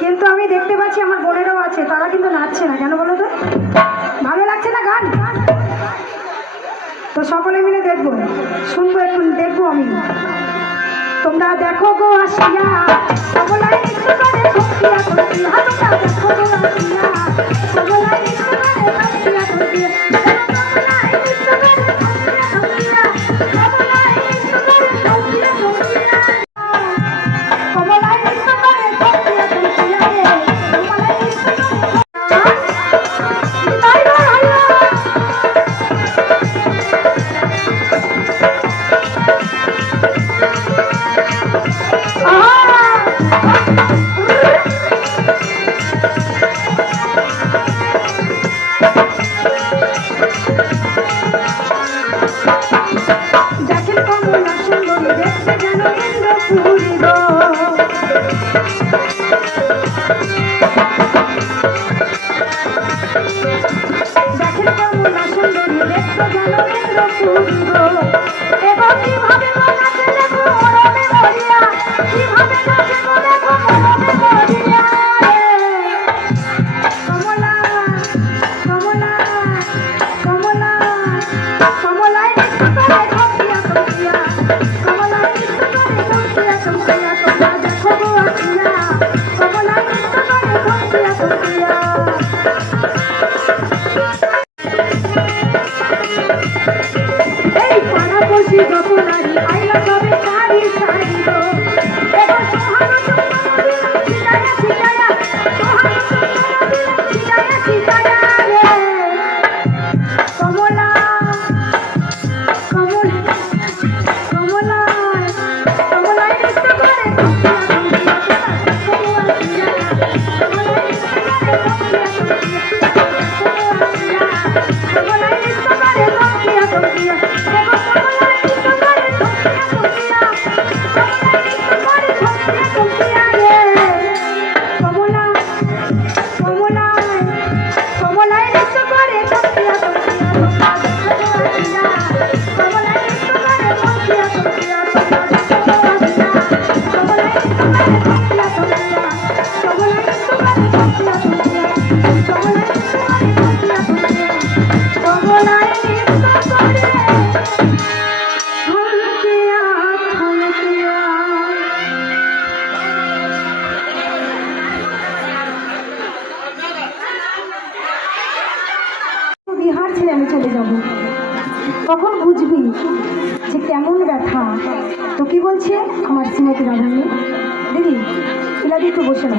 কিন্তু আমি দেখতে পাচ্ছি আমার বোনেরাও আছে, তারা কিন্তু নাচছে না, কেন বলো তো? ভালো লাগছে না গান? তো সকলে মিলে দেখব, শুনব একটু, দেখব আমি। তোমরা দেখো গো আসিয়া তখন বুঝবি যে কেমন ব্যথা? তো কি বলছে আমার সিনেটি রাধারণী দিদি ইলাদি একটু বসে না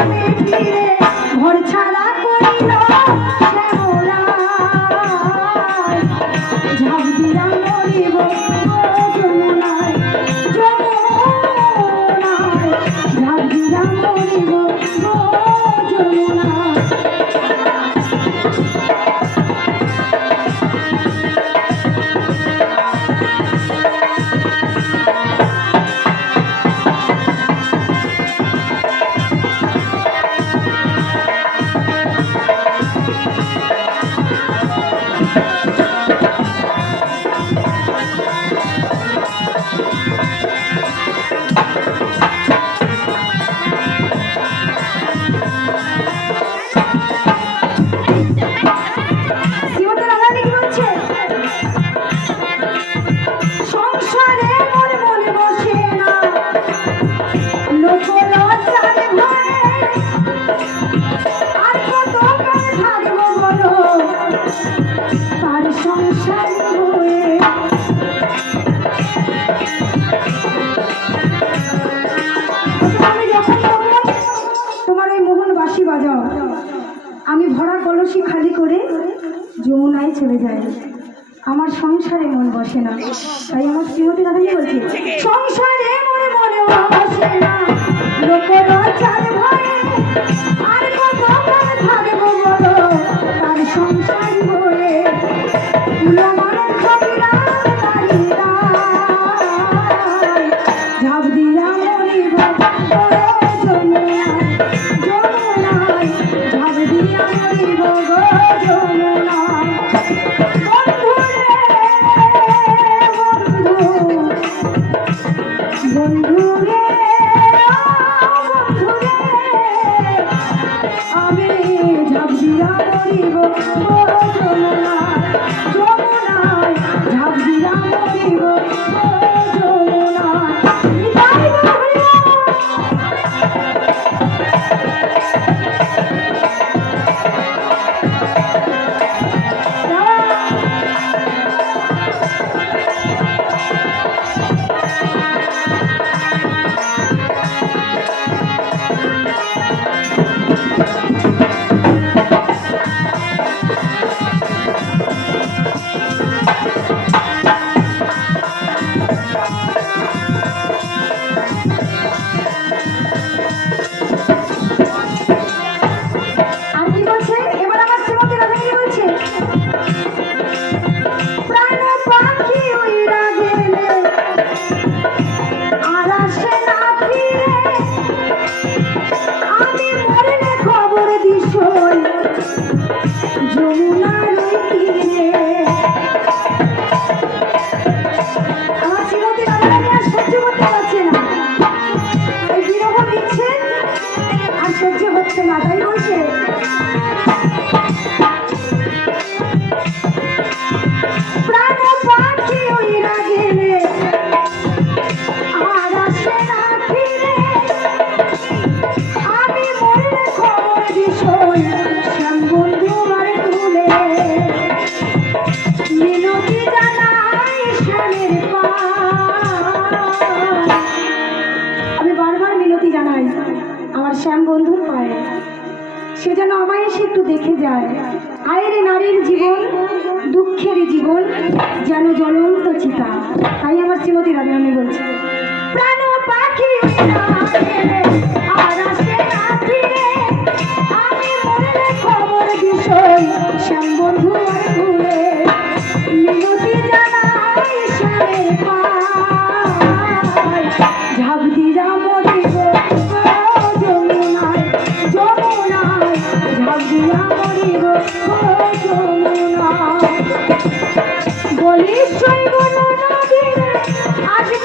Thank you. আমি ভরা কলসি খালি করে যমুনায় চলে যাই। আমার সংসারে মন বসে না। তাই আমার শ্রীমতী দাদা কি বলছে? সংসারে মনে মনে বসে না। ভয়ে সংসার উলমানের কবিরা তারিরা Mata সে যেন আমায় এসে একটু দেখে যায় আয়ের নারীর জীবন, দুঃখের জীবন যেন জ্বলন্ত চিতা তাই আমার শ্রীমতী ফিরে। আমি বলছি শ্যাম বন্ধু আর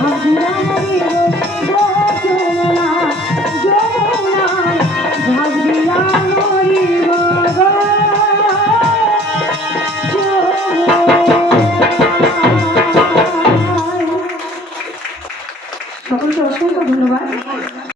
I'm Thank you.